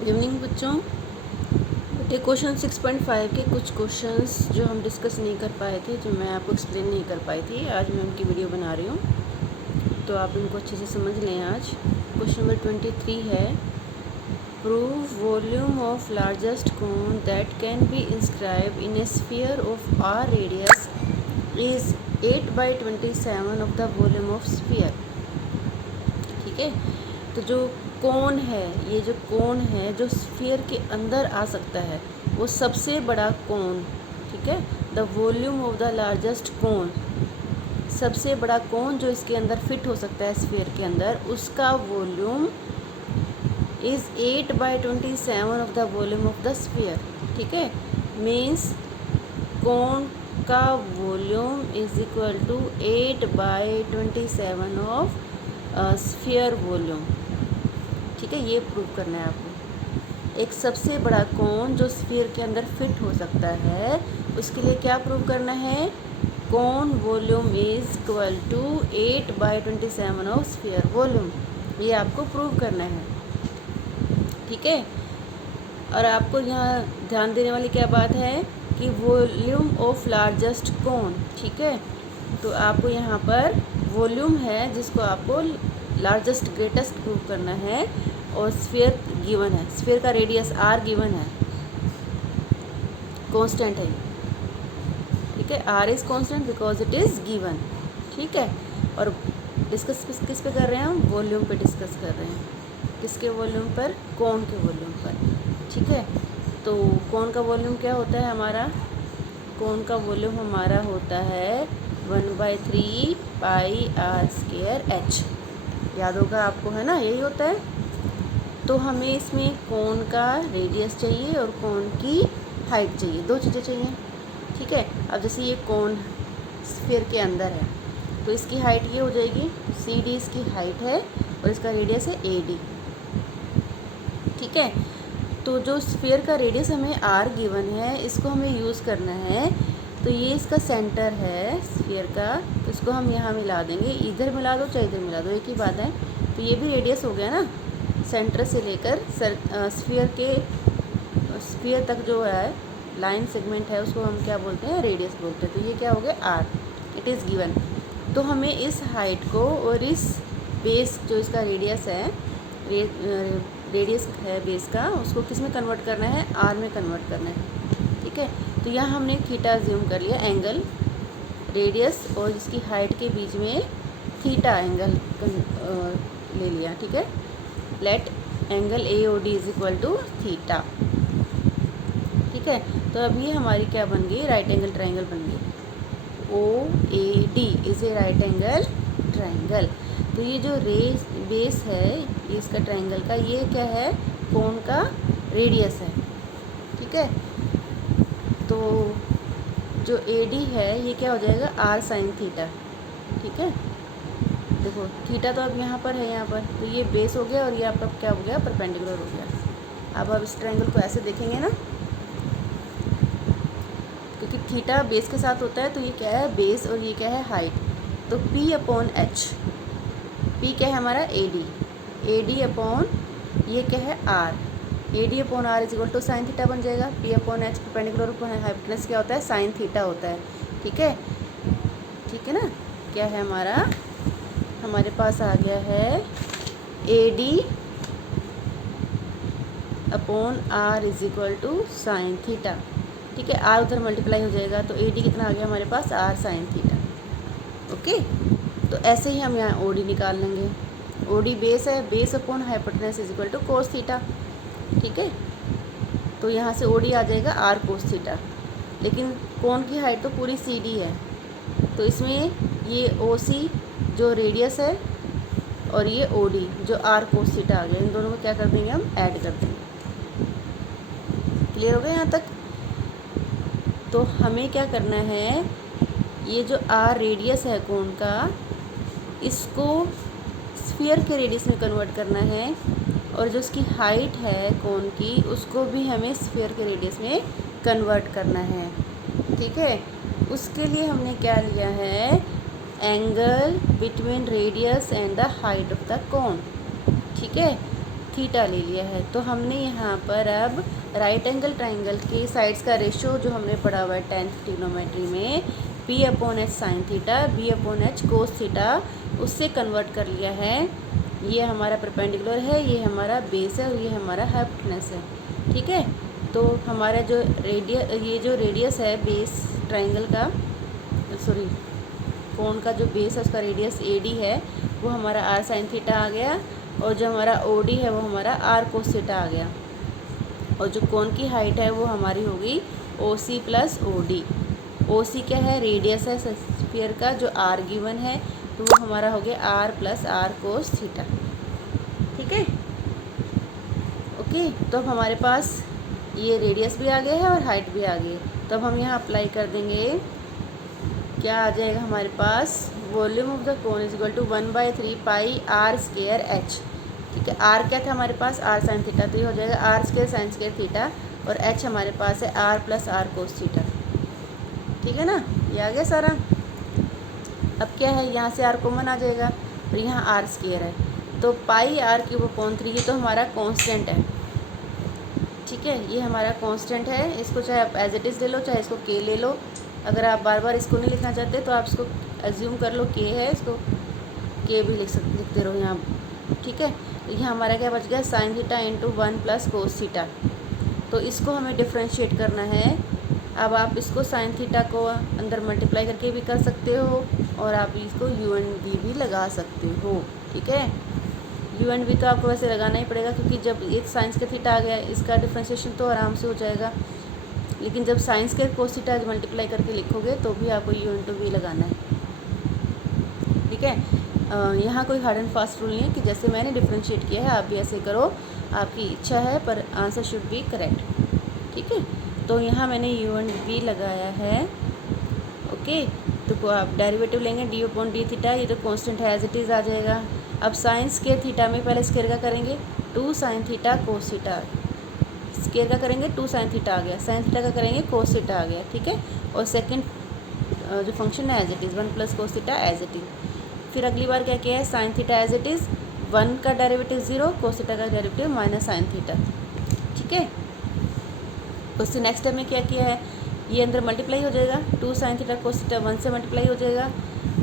Good evening बच्चों। बेटे question 6.5 के कुछ क्वेश्चंस जो हम डिस्कस नहीं कर पाए थे, जो मैं आपको एक्सप्लेन नहीं कर पाई थी, आज मैं उनकी वीडियो बना रही हूँ, तो आप इनको अच्छे से समझ लें। आज क्वेश्चन नंबर 23 है, prove volume of largest cone that can be inscribe in a sphere of R radius is 8/27 of the volume of sphere. ठीक है, तो जो कोन है, ये जो कोन है जो स्फीयर के अंदर आ सकता है, वो सबसे बड़ा कोन, ठीक है, the volume of the largest cone, सबसे बड़ा कोन जो इसके अंदर फिट हो सकता है स्फीयर के अंदर, उसका volume is 8/27 of the volume of the sphere. ठीक है, मीन्स कोन का volume is equal to 8/27 of sphere volume. ठीक है, ये प्रूव करना है आपको। एक सबसे बड़ा कोन जो स्फीयर के अंदर फिट हो सकता है, उसके लिए क्या प्रूव करना है, cone volume is equal to 8/27 of sphere volume, ये आपको प्रूव करना है। ठीक है, और आपको यहाँ ध्यान देने वाली क्या बात है कि वॉल्यूम ऑफ लार्जेस्ट कोन। ठीक है, तो आपको यहाँ पर वॉल्यूम है जिसको आपको लार्जेस्ट ग्रेटेस्ट प्रूव करना है, और स्फीयर गिवन है, स्फीयर का रेडियस आर गिवन है, कांस्टेंट है। ठीक है, R is constant because it is given. ठीक है, और डिस्कस किस पे कर रहे हैं हम, वॉल्यूम पे डिस्कस कर रहे हैं। किसके वॉल्यूम पर, कोन के वॉल्यूम पर। ठीक है, तो कोन का वॉल्यूम क्या होता है हमारा, कोन का वॉल्यूम हमारा होता है 1/3 πr²h। याद होगा आपको, है ना, यही होता है। तो हमें इसमें कोन का रेडियस चाहिए और कोन की हाइट चाहिए, दो चीज़ें चाहिए। ठीक है, अब जैसे ये कोन स्फीयर के अंदर है, तो इसकी हाइट ये हो जाएगी, CD इसकी हाइट है और इसका रेडियस है AD। ठीक है, तो जो स्फीयर का रेडियस हमें R गिवन है, इसको हमें यूज़ करना है। तो ये इसका सेंटर है स्फीयर का, तो इसको हम यहाँ मिला देंगे, इधर मिला दो चाहे इधर मिला दो, एक ही बात है। तो ये भी रेडियस हो गया ना, सेंटर से लेकर स्फीयर तक जो है लाइन सेगमेंट है, उसको हम क्या बोलते हैं, रेडियस बोलते हैं। तो ये क्या हो गया, R, इट इज़ गिवन। तो हमें इस हाइट को और इस बेस जो इसका रेडियस है, रेडियस है बेस का, उसको किस में कन्वर्ट करना है, R में कन्वर्ट करना है। ठीक है, तो यहाँ हमने थीटा अज्यूम कर लिया, एंगल रेडियस और इसकी हाइट के बीच में थीटा एंगल ले लिया। ठीक है, let angle AOD is equal to theta. ठीक है, तो अब ये हमारी क्या बन गई, राइट एंगल ट्रायंगल बन गई। OAD is a right angle triangle. तो ये जो बेस है ये इसका ट्रायंगल का, ये क्या है, कोन का रेडियस है। ठीक है, तो जो AD है ये क्या हो जाएगा, R sin थीटा। ठीक है, देखो थीटा तो अब यहाँ पर है, यहाँ पर, तो ये बेस हो गया और ये आपका क्या हो गया, परपेंडिकुलर हो गया। अब आप इस ट्रायंगल को ऐसे देखेंगे ना, क्योंकि थीटा बेस के साथ होता है, तो ये क्या है, बेस, और ये क्या है, हाइट। तो P/H, P क्या है हमारा, AD अपॉन ये क्या है, R, AD/R is equal to sine theta बन जाएगा। P/H परपेंडिकुलर हाइपोटेनस क्या होता है, साइन थीटा होता है। ठीक है, ठीक है ना, क्या है हमारे पास आ गया है AD/R is equal to sine theta. ठीक है, R उधर मल्टीप्लाई हो जाएगा, तो AD कितना आ गया हमारे पास, R साइन थीटा। ओके, तो ऐसे ही हम यहाँ OD निकाल लेंगे। OD बेस है, base upon hypotenuse is equal to cos theta. ठीक है, तो यहाँ से OD आ जाएगा R कोस थीटा, लेकिन कोन की हाइट तो पूरी CD है, तो इसमें ये OC जो रेडियस है और ये OD जो R कोस थीटा आ गया, इन दोनों को क्या कर देंगे, हम ऐड कर देंगे। क्लियर हो गया यहाँ तक। तो हमें क्या करना है, ये जो R रेडियस है कोन का, इसको स्फीयर के रेडियस में कन्वर्ट करना है, और जो इसकी हाइट है कोन की, उसको भी हमें स्फीयर के रेडियस में कन्वर्ट करना है। ठीक है, उसके लिए हमने क्या लिया है, angle between radius and the height of the कोन। ठीक है, थीटा ले लिया है। तो हमने यहाँ पर अब राइट एंगल ट्राइंगल की साइड्स का रेशियो जो हमने पढ़ा हुआ है 10th ट्रिग्नोमेट्री में, P/H sine theta, B/H cos theta, उससे कन्वर्ट कर लिया है। ये हमारा परपेंडिकुलर है, ये हमारा बेस है और ये हमारा हाइपोटेनस है। ठीक है, तो हमारा जो रेडियस है बेस ट्राइंगल का, सॉरी कोण का जो बेस है उसका रेडियस AD है, वो हमारा R साइन थीटा आ गया। और जो हमारा OD है वो हमारा R कोस थीटा आ गया। और जो कोण की हाइट है वो हमारी होगी OC प्लस OD। OC क्या है? रेडियस है स्फीयर का जो R गिवन है, तो वो हमारा हो गया R प्लस R कोस थीटा। ठीक है, ओके। तो अब हमारे पास ये रेडियस भी आ गया है और हाइट भी आ गई है। तो अब हम यहाँ अप्लाई कर देंगे, क्या आ जाएगा हमारे पास? Volume of the cone is equal to 1/3 pi R square H। ठीक है, R क्या था हमारे पास? R साइन थीटा, तो ये हो जाएगा R square sine square theta, और H हमारे पास है R प्लस R कोस थीटा। ठीक है ना, ये आ गया सारा। अब क्या है, यहाँ से R कॉमन आ जाएगा और यहाँ R स्क्वायर है, तो पाई R³ ये तो हमारा कांस्टेंट है। ठीक है, ये हमारा कांस्टेंट है। इसको चाहे आप एज इट इज़ ले लो, चाहे इसको K ले लो। अगर आप बार बार इसको नहीं लिखना चाहते तो आप इसको एज्यूम कर लो K है, इसको K भी लिखते रहो यहाँ। ठीक है, यहाँ हमारा क्या बच गया? Sine theta into 1 plus cos theta. तो इसको हमें डिफ्रेंशिएट करना है। अब आप इसको साइन थीटा को अंदर मल्टीप्लाई करके भी कर सकते हो, और आप इसको U&V भी लगा सकते हो। ठीक है, U&V तो आपको वैसे लगाना ही पड़ेगा, क्योंकि जब एक साइंस के थीटा आ गया, इसका डिफ्रेंशिएशन तो आराम से हो जाएगा। लेकिन जब साइंस के कोस थीटा मल्टीप्लाई करके लिखोगे तो भी आपको U&V लगाना है। ठीक है, यहाँ कोई हार्ड एंड फास्ट रूल नहीं है कि जैसे मैंने डिफ्रेंशिएट किया है आप भी ऐसे करो, आपकी इच्छा है, पर आंसर शुड बी करेक्ट। ठीक है, तो यहाँ मैंने U&V लगाया है। ओके, तो आप डेरिवेटिव लेंगे d/d थीटा, ये तो कांस्टेंट है, एज इट इज़ आ जाएगा। अब साइन स्क्वायर थीटा में पहले स्क्वायर का करेंगे, 2 sine theta cos theta. Square का करेंगे 2 साइन थीटा आ गया, साइन थीटा का करेंगे कोस थीटा आ गया। ठीक है, और सेकंड जो फंक्शन है as it is 1 plus cos theta as it is. फिर अगली बार क्या किया है? Sine theta as it is, 1 का डेरिवेटिव 0, कोस थीटा का डेरिवेटिव माइनस साइन थीटा। ठीक है, उससे नेक्स्ट स्टेप में क्या किया है? ये अंदर मल्टीप्लाई हो जाएगा, 2 साइन थीटा कोस थीटा 1 से मल्टीप्लाई हो जाएगा,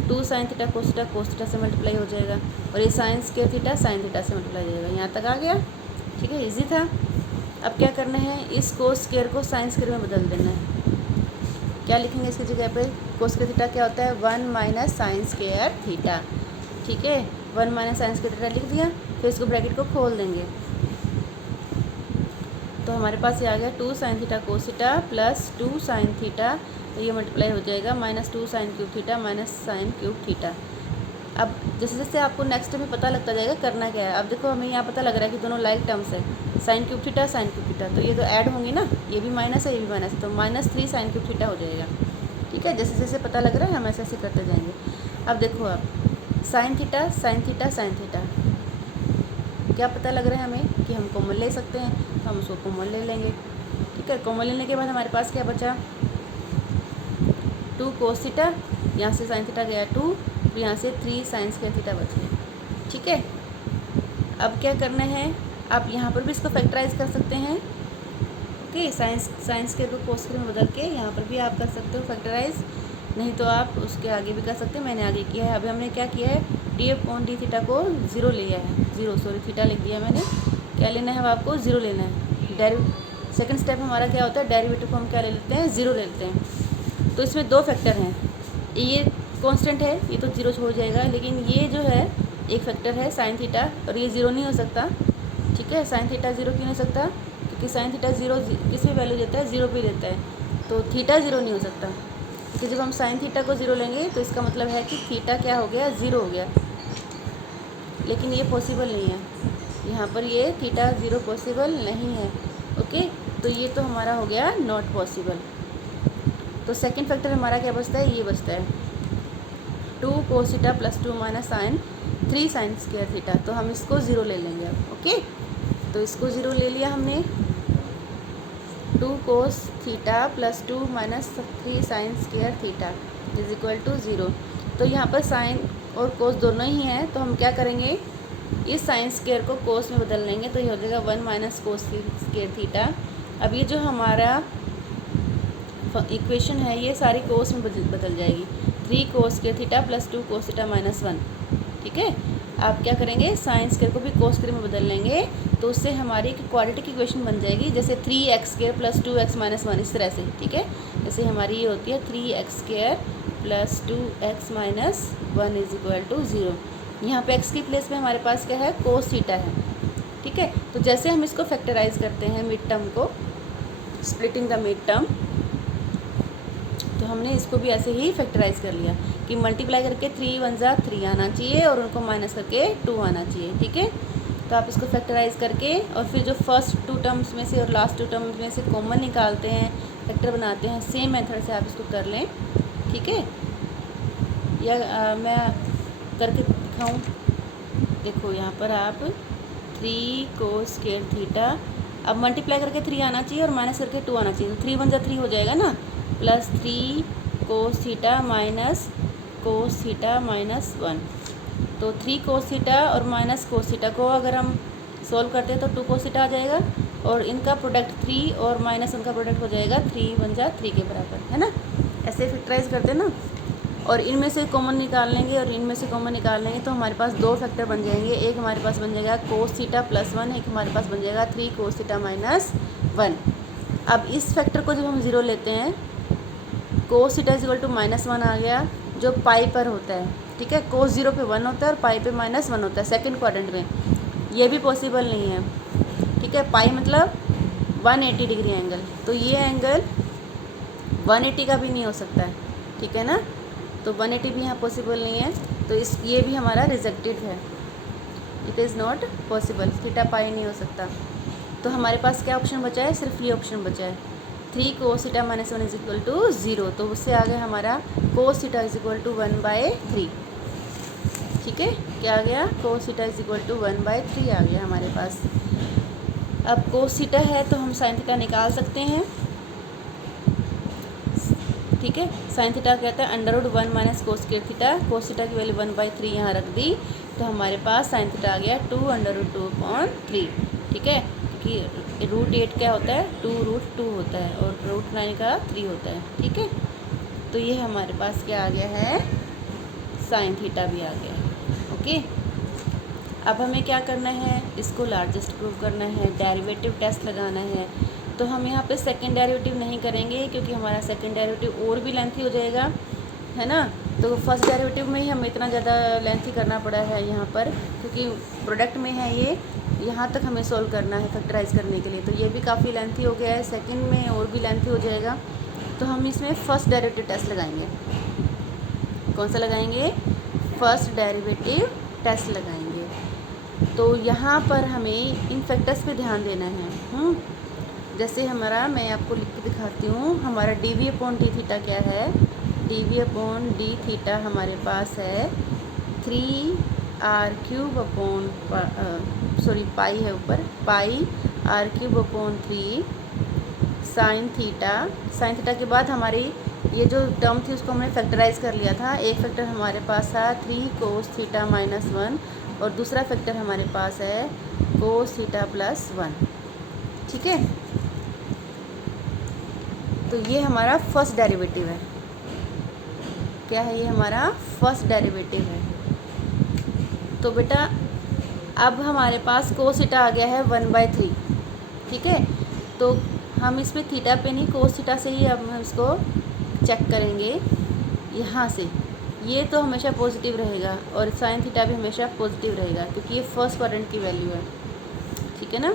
2 साइन थीटा कोस थीटा से मल्टीप्लाई हो जाएगा, और ये sign square theta sine theta से मल्टीप्लाई हो जाएगा। यहाँ तक आ गया। ठीक है, इजी था। अब क्या करना है? इस कोस स्क्वायर को साइन स्क्वायर में बदल देना है। क्या लिखेंगे इसकी जगह पे? कोस स्क्वायर थीटा क्या होता है? 1 माइनस साइन स्क्वायर थीटा। ठीक है, 1 माइनस साइन स्क्वायर थीटा लिख दिया। फिर इसको ब्रैकेट को खोल देंगे, तो हमारे पास ये आ गया 2 sine theta cos theta plus 2 sine theta, तो ये मल्टीप्लाई हो जाएगा minus 2 sine cube theta minus sine cube theta. अब जैसे जैसे आपको नेक्स्ट में पता लगता जाएगा करना क्या है। अब देखो हमें यहाँ पता लग रहा है कि दोनों लाइक टर्म्स है, sine cube theta sine cube theta, तो ये तो ऐड होंगी ना, ये भी माइनस है ये भी माइनस है, तो -3 साइन क्यूब थीटा हो जाएगा। ठीक है, जैसे जैसे पता लग रहा है हम ऐसे ऐसे करते जाएंगे। अब देखो आप sine theta sine theta sine theta, क्या पता लग रहा है हमें कि हम कॉमन ले सकते हैं, तो हम उसको कॉमन ले लेंगे। ठीक है, कॉमन लेने के बाद हमारे पास क्या बचा? 2 कोस थीटा, यहाँ से साइन थीटा गया 2, तो यहाँ से 3 साइन स्क्वायर थीटा बच गया। ठीक है, अब क्या करना है? आप यहाँ पर भी इसको फैक्टराइज कर सकते हैं। ओके, साइंस के को कोस में बदल के यहाँ पर भी आप कर सकते हो फैक्टराइज, नहीं तो आप उसके आगे भी कर सकते हैं। मैंने आगे किया है। अभी हमने क्या किया है? d/d थीटा को 0 लिया है, 0 सॉरी थीटा लिख दिया मैंने। क्या लेना है? आपको 0 लेना है। सेकंड स्टेप हमारा क्या होता है? डेरिवेटिव को हम क्या ले लेते हैं? 0 ले लेते हैं। तो इसमें 2 फैक्टर हैं, ये कांस्टेंट है, ये तो 0 हो जाएगा, लेकिन ये जो है एक फैक्टर है साइन थीटा, और ये 0 नहीं हो सकता। ठीक है, साइन थीटा 0 क्यों नहीं हो सकता? क्योंकि साइन थीटा 0 किस भी वैल्यू देता है? 0 पे देता है, तो थीटा 0 नहीं हो सकता। क्योंकि जब हम साइन थीटा को 0 लेंगे तो इसका मतलब है कि थीटा क्या हो गया? 0 हो गया। लेकिन ये पॉसिबल नहीं है, यहाँ पर ये थीटा 0 पॉसिबल नहीं है। ओके, तो ये तो हमारा हो गया नॉट पॉसिबल। तो सेकंड फैक्टर हमारा क्या बचता है? ये बचता है 2 cos theta plus 2 minus sine 3 sine square theta, तो हम इसको 0 ले लेंगे अब। ओके, तो इसको 0 ले लिया हमने, 2 cos theta plus 2 minus 3 sine square theta is equal to 0। तो यहाँ पर साइन और कोस दोनों ही हैं, तो हम क्या करेंगे? इस साइन स्क्वायर को कोस में बदल लेंगे तो ये हो जाएगा 1 माइनस कोस स्क्वायर थीटा। अब ये जो हमारा इक्वेशन है ये सारी कोस में बदल जाएगी, 3 cos square theta plus 2 cos theta minus 1। ठीक है, आप क्या करेंगे, साइन स्क्वायर को भी कोस स्क्वायर में बदल लेंगे तो उससे हमारी एक क्वाड्रेटिक इक्वेशन बन जाएगी, जैसे 3x square plus 2x minus 1, इस तरह से। ठीक है, जैसे हमारी ये होती है 3x square plus 2x minus 1 is equal to 0। यहाँ पे x की प्लेस में हमारे पास क्या है, कोस थीटा है। ठीक है, तो जैसे हम इसको फैक्टराइज करते हैं मिड टर्म को, स्प्लिटिंग द मिड टर्म, तो हमने इसको भी ऐसे ही फैक्टराइज कर लिया कि मल्टीप्लाई करके 3 1 जा 3 आना चाहिए और उनको माइनस करके 2 आना चाहिए। ठीक है, तो आप इसको फैक्टराइज करके और फिर जो फर्स्ट 2 टर्म्स में से और लास्ट 2 टर्म्स में से कॉमन निकालते हैं, फैक्टर बनाते हैं, सेम मेथड से आप इसको कर लें। ठीक है, या मैं करके दिखाऊं, देखो यहाँ पर आप 3 कोस स्क्वायर थीटा, अब मल्टीप्लाई करके 3 आना चाहिए और माइनस करके 2 आना चाहिए, तो 3 1 जा 3 हो जाएगा ना, plus 3 cos theta minus cos theta minus 1। तो 3 कोस थीटा और माइनस कोस थीटा को अगर हम सोल्व करते हैं तो 2 कोस थीटा आ जाएगा और इनका प्रोडक्ट 3 और माइनस उनका प्रोडक्ट हो जाएगा 3 1 जा 3 के बराबर, है ना। ऐसे फैक्टराइज करते हैं ना, और इनमें से कॉमन निकाल लेंगे और इनमें से कॉमन निकाल लेंगे तो हमारे पास 2 फैक्टर बन जाएंगे। एक हमारे पास बन जाएगा कोस थीटा प्लस 1, एक हमारे पास बन जाएगा 3 कोस थीटा माइनस 1। अब इस फैक्टर को जब हम 0 लेते हैं, cos theta is equal to minus 1 आ गया, जो पाई पर होता है। ठीक है, कोस 0 पे 1 होता है और पाई पे माइनस 1 होता है सेकंड क्वाड्रेंट में। ये भी पॉसिबल नहीं है। ठीक है, पाई मतलब 180 डिग्री एंगल, तो ये एंगल 180 का भी नहीं हो सकता है। ठीक है ना, तो 180 भी यहाँ पॉसिबल नहीं है, तो ये भी हमारा रिजेक्टेड है, it is not possible, theta pi नहीं हो सकता। तो हमारे पास क्या ऑप्शन बचा है, सिर्फ ये ऑप्शन बचा है, 3 cos theta minus 1 is equal to 0। तो उससे आ गया हमारा cos theta is equal to 1/3। ठीक है, क्या आ गया, cos theta is equal to 1/3 आ गया हमारे पास। अब कोस थीटा है तो हम साइन थीटा निकाल सकते हैं। ठीक है, साइन थीटा कहता है √1 minus cos square theta, cos theta की वैल्यू 1/3 यहाँ रख दी, तो हमारे पास साइन थीटा आ गया 2√2/3। ठीक है, कि √8 क्या होता है, 2√2 होता है और √9 का 3 होता है। ठीक है, तो ये हमारे पास क्या आ गया है, साइन थीटा भी आ गया है। ओके, अब हमें क्या करना है, इसको लार्जेस्ट प्रूव करना है, डेरिवेटिव टेस्ट लगाना है। तो हम यहाँ पे सेकंड डेरिवेटिव नहीं करेंगे क्योंकि हमारा सेकंड डेरिवेटिव और भी लेंथी हो जाएगा, है ना। तो फर्स्ट डेरिवेटिव में ही हमें इतना ज़्यादा लेंथी करना पड़ा है यहाँ पर, क्योंकि प्रोडक्ट में है ये, यहाँ तक हमें सोल्व करना है फैक्टराइज करने के लिए, तो ये भी काफ़ी लेंथी हो गया है। सेकंड में और भी लेंथी हो जाएगा, तो हम इसमें फर्स्ट डेरिवेटिव टेस्ट लगाएंगे। कौन सा लगाएंगे, फर्स्ट डेरिवेटिव टेस्ट लगाएंगे। तो यहाँ पर हमें इन फैक्टर्स पे ध्यान देना है। जैसे हमारा, मैं आपको लिख के दिखाती हूँ, हमारा dv/d थीटा क्या है, dv/d थीटा हमारे पास है 3r³ पाई है ऊपर, पाई r³ 3 sine theta. Sine theta के बाद हमारी ये जो टर्म थी उसको हमने फैक्टराइज कर लिया था। एक फैक्टर हमारे पास था 3 कोस थीटा माइनस 1 और दूसरा फैक्टर हमारे पास है कोस थीटा प्लस 1। ठीक है, तो ये हमारा फर्स्ट डेरिवेटिव है। क्या है, ये हमारा फर्स्ट डेरिवेटिव है। तो बेटा अब हमारे पास कोस थीटा आ गया है 1/3। ठीक है, तो हम इसमें थीटा पे नहीं, कोस थीटा से ही अब हम इसको चेक करेंगे। यहाँ से ये तो हमेशा पॉजिटिव रहेगा और साइन थीटा भी हमेशा पॉजिटिव रहेगा क्योंकि ये फर्स्ट क्वाड्रेंट की वैल्यू है। ठीक है ना,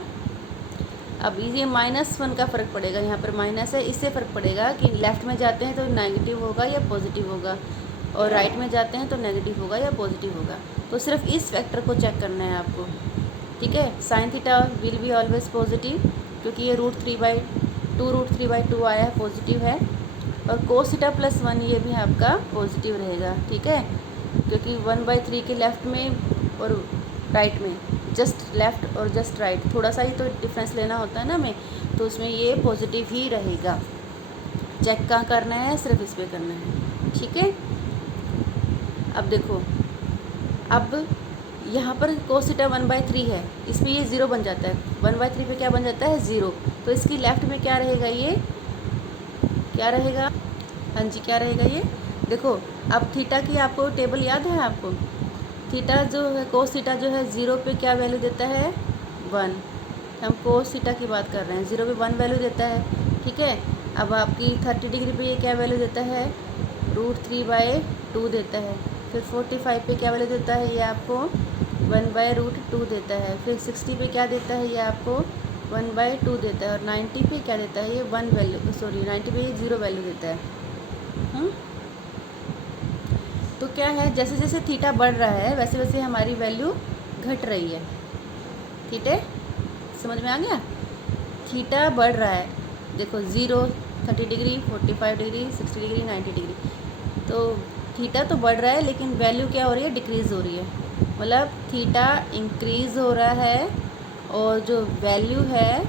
अब ये -1 का फ़र्क पड़ेगा, यहाँ पर माइनस है, इससे फ़र्क पड़ेगा कि लेफ़्ट में जाते हैं तो नेगेटिव होगा या पॉजिटिव होगा और राइट में जाते हैं तो नेगेटिव होगा या पॉजिटिव होगा। तो सिर्फ इस फैक्टर को चेक करना है आपको। ठीक है, sine theta will be always positive क्योंकि ये √3/2 आया है, पॉजिटिव है, और कोस थीटा प्लस 1 ये भी आपका पॉजिटिव रहेगा। ठीक है, क्योंकि 1/3 के लेफ़्ट में और राइट में, जस्ट लेफ़्ट और जस्ट राइट, थोड़ा सा ही तो डिफरेंस लेना होता है ना हमें, तो उसमें ये पॉजिटिव ही रहेगा। चेक कहाँ करना है, सिर्फ इस पे करना है। ठीक है, अब देखो, अब यहाँ पर cos थीटा 1/3 है, इसमें ये 0 बन जाता है, 1/3 पे क्या बन जाता है 0। तो इसकी लेफ्ट में क्या रहेगा, ये क्या रहेगा, हाँ जी क्या रहेगा ये, देखो अब थीटा की आपको टेबल याद है आपको, थीटा जो है cos थीटा जो है 0 पे क्या वैल्यू देता है 1, हम cos थीटा की बात कर रहे हैं, 0 पे 1 वैल्यू देता है, ठीक है। अब आपकी 30 डिग्री पे ये क्या वैल्यू देता है √3/2 देता है, फिर 45 पे क्या वैल्यू देता है ये आपको 1/√2 देता है, फिर 60 पे क्या देता है ये आपको 1/2 देता है, और 90 पे क्या देता है ये 1 वैल्यू, 90 पे ये 0 वैल्यू देता है। तो क्या है, जैसे जैसे थीटा बढ़ रहा है वैसे वैसे हमारी वैल्यू घट रही है, ठीक है, समझ में आ गया। थीटा बढ़ रहा है, देखो 0, 30 डिग्री, 45 डिग्री, 60 डिग्री, 90 डिग्री, तो थीटा तो बढ़ रहा है लेकिन वैल्यू क्या हो रही है, डिक्रीज़ हो रही है, मतलब थीटा इंक्रीज़ हो रहा है और जो वैल्यू है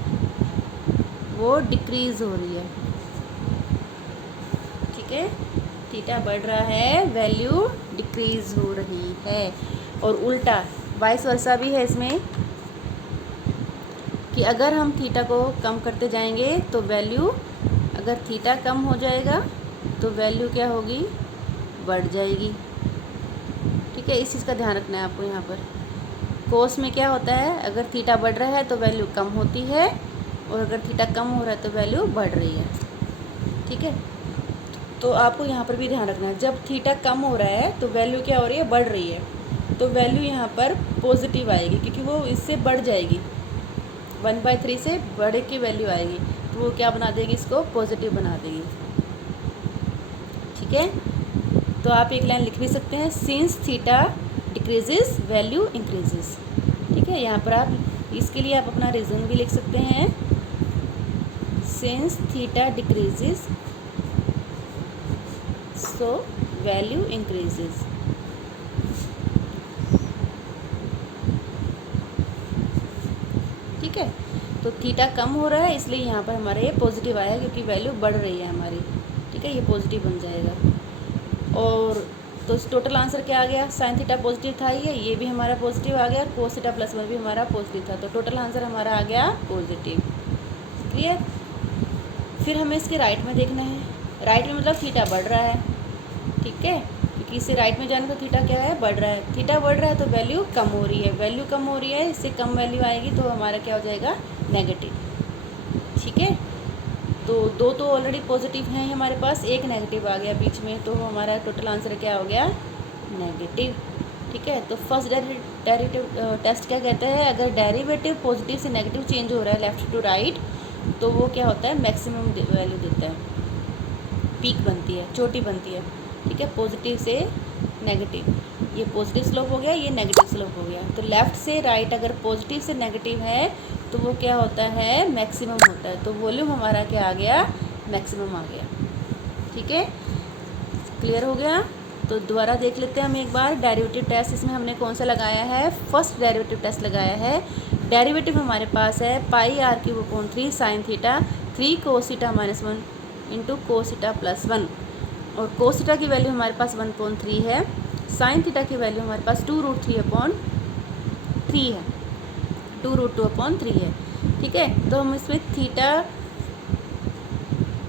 वो डिक्रीज़ हो रही है, ठीक है। थीटा बढ़ रहा है, वैल्यू डिक्रीज़ हो रही है, और उल्टा वाइस वर्सा भी है इसमें कि अगर हम थीटा को कम करते जाएंगे तो वैल्यू, अगर थीटा कम हो जाएगा तो वैल्यू क्या होगी, बढ़ जाएगी, ठीक है। इस चीज़ का ध्यान रखना है आपको। यहाँ पर कोस में क्या होता है, अगर थीटा बढ़ रहा है तो वैल्यू कम होती है, और अगर थीटा कम हो रहा है तो वैल्यू बढ़ रही है, ठीक है। तो आपको यहाँ पर भी ध्यान रखना है, जब थीटा कम हो रहा है तो वैल्यू क्या हो रही है, बढ़ रही है, तो वैल्यू यहाँ पर पॉजिटिव आएगी, क्योंकि वो इससे बढ़ जाएगी, 1/3 से बढ़ के वैल्यू आएगी, तो वो क्या बना देगी, इसको पॉजिटिव बना देगी, ठीक है। तो आप एक लाइन लिख भी सकते हैं, since theta decreases value increases, ठीक है। यहाँ पर आप इसके लिए आप अपना रीज़न भी लिख सकते हैं, since theta decreases so value increases, ठीक है। तो थीटा कम हो रहा है इसलिए यहाँ पर हमारा ये पॉजिटिव आया, क्योंकि वैल्यू बढ़ रही है हमारी, ठीक है, ये पॉजिटिव बन जाएगा। और तो टोटल आंसर क्या आ गया, साइन थीटा पॉजिटिव था, ये भी हमारा पॉजिटिव आ गया, कोस थीटा +1 भी हमारा पॉजिटिव था, तो टोटल आंसर हमारा आ गया पॉजिटिव, क्लियर। फिर हमें इसके राइट में देखना है, राइट में मतलब थीटा बढ़ रहा है, ठीक है, क्योंकि इससे राइट में जाने तो थीटा क्या है, बढ़ रहा है, थीटा बढ़ रहा है तो वैल्यू कम हो रही है, वैल्यू कम हो रही है, इससे कम वैल्यू आएगी तो हमारा क्या हो जाएगा, नेगेटिव, ठीक है। तो दो तो ऑलरेडी पॉजिटिव हैं हमारे पास, एक नेगेटिव आ गया बीच में, तो हमारा टोटल आंसर क्या हो गया, नेगेटिव, ठीक है। तो फर्स्ट डेरिवेटिव टेस्ट क्या कहता है, अगर डेरिवेटिव पॉजिटिव से नेगेटिव चेंज हो रहा है लेफ़्ट टू राइट, तो वो क्या होता है, मैक्सिमम वैल्यू देता है, पीक बनती है, चोटी बनती है, ठीक है, पॉजिटिव से नेगेटिव, ये पॉजिटिव स्लोप हो गया, ये नेगेटिव स्लोप हो गया। तो लेफ़्ट से राइट अगर पॉजिटिव से नेगेटिव है तो वो क्या होता है, मैक्सिमम होता है, तो वॉल्यूम हमारा क्या आ गया, मैक्सिमम आ गया, ठीक है, क्लियर हो गया। तो दोबारा देख लेते हैं हम एक बार डेरिवेटिव टेस्ट, इसमें हमने कौन सा लगाया है, फर्स्ट डेरिवेटिव टेस्ट लगाया है। डेरिवेटिव हमारे पास है πr³ sine theta 3 cos theta -1 into cos theta +1, और कोस थीटा की वैल्यू हमारे पास 1/3 है, साइन थीटा की वैल्यू हमारे पास 2√3/3 है, 2√2/3 है, ठीक है। तो हम इसमें थीटा,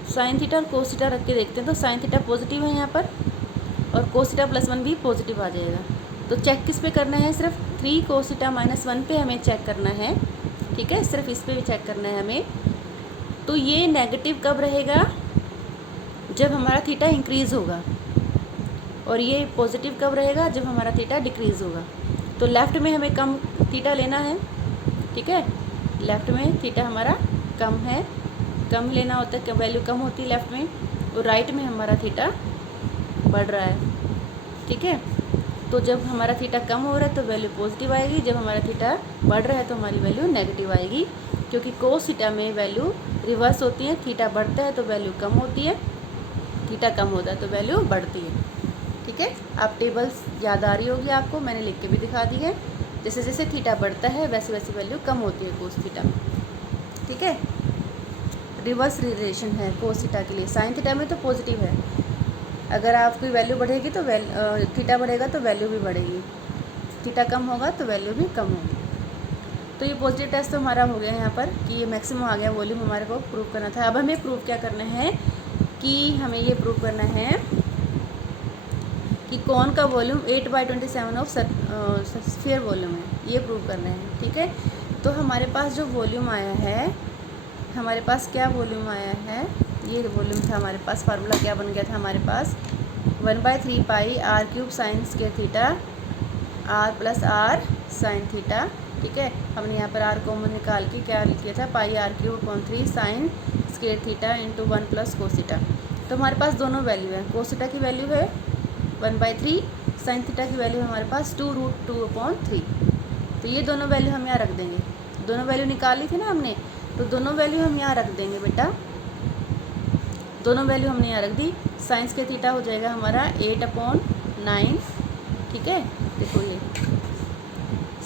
साइन थीटा और कोस थीटा रख के देखते हैं, तो साइन थीटा पॉजिटिव है यहाँ पर, और कोस थीटा +1 भी पॉजिटिव आ जाएगा। तो चेक किस पे करना है, सिर्फ 3 कोस थीटा -1 पे हमें चेक करना है, ठीक है, सिर्फ इस पे भी चेक करना है हमें। तो ये नेगेटिव कब रहेगा, जब हमारा थीटा इंक्रीज़ होगा, और ये पॉजिटिव कब रहेगा, जब हमारा थीटा डिक्रीज़ होगा। तो लेफ़्ट में हमें कम थीटा लेना है, ठीक है, लेफ़्ट में थीटा हमारा कम है, कम लेना होता है, वैल्यू कम होती है लेफ़्ट में, और राइट में हमारा थीटा बढ़ रहा है, ठीक है। तो जब हमारा थीटा कम हो रहा है तो वैल्यू पॉजिटिव आएगी, जब हमारा थीटा बढ़ रहा है तो हमारी वैल्यू नेगेटिव आएगी, क्योंकि कोस थीटा में वैल्यू रिवर्स होती है, थीटा बढ़ता है तो वैल्यू कम होती है, थीटा कम होता है तो वैल्यू बढ़ती है, ठीक है। आप टेबल्स याद आ रही होगी आपको, मैंने लिख के भी दिखा दी है, जैसे जैसे थीटा बढ़ता है वैसे वैसे वैल्यू कम होती है कोस थीटा में, ठीक है। रिवर्स रिलेशन है कोस थीटा के लिए, साइन थीटा में तो पॉजिटिव है, अगर आपकी वैल्यू बढ़ेगी तो थीटा बढ़ेगा तो वैल्यू भी बढ़ेगी, थीटा कम होगा तो वैल्यू भी कम होगी। तो ये पॉजिटिव टेस्ट तो हमारा हो गया यहाँ पर कि ये मैक्सिमम आ गया वॉल्यूम हमारे को प्रूव करना था। अब हमें प्रूव क्या करना है कि हमें ये प्रूव करना है कि कौन का वॉल्यूम 8/27 ऑफ स्फीयर वॉल्यूम है, ये प्रूव करना है। ठीक है, तो हमारे पास जो वॉल्यूम आया है, हमारे पास क्या वॉल्यूम आया है, ये वॉल्यूम था हमारे पास। फार्मूला क्या बन गया था हमारे पास, 1/3 पाई r³ sign square theta r plus r sine theta. ठीक है, हमने यहाँ पर r कॉमन निकाल के क्या लिख दिया था, पाई r³ sign square theta into 1 plus cos theta. तो हमारे पास दोनों वैल्यू है, कोस थीटा की वैल्यू है 1/3, साइन थीटा की वैल्यू हमारे पास 2√2/3। तो ये दोनों वैल्यू हम यहाँ रख देंगे, दोनों वैल्यू निकाल ली थी ना हमने, तो दोनों वैल्यू हम यहाँ रख देंगे बेटा। दोनों वैल्यू हमने यहाँ रख दी। साइन स्क्वायर थीटा हो जाएगा हमारा 8/9। ठीक है, देखो ये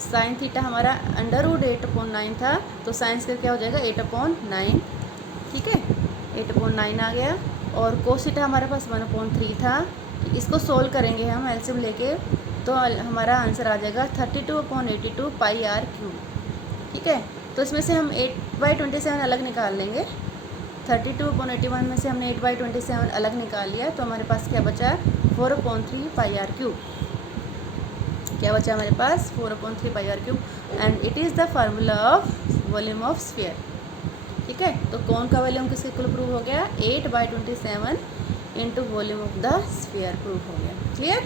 साइन थीटा हमारा √8/9 था, तो साइन स्क्वायर क्या हो जाएगा 8/9। ठीक है, 8/9 आ गया। और कोस थीटा हमारे पास 1/3 था। इसको सोल्व करेंगे हम एलसीएम लेके, तो हमारा आंसर आ जाएगा 32/82 पाई r³। ठीक है, तो इसमें से हम 8/27 अलग निकाल लेंगे। 32/81 में से हमने 8/27 अलग निकाल लिया, तो हमारे पास क्या बचा, 4/3 पाई r³। क्या बचा हमारे पास, 4/3 पाई r³ and it is the formula of volume of sphere. ठीक है, तो कौन का वॉल्यूम किसके इक्वल प्रूव हो गया, 8/27 into volume of the sphere prove हो गया। क्लियर।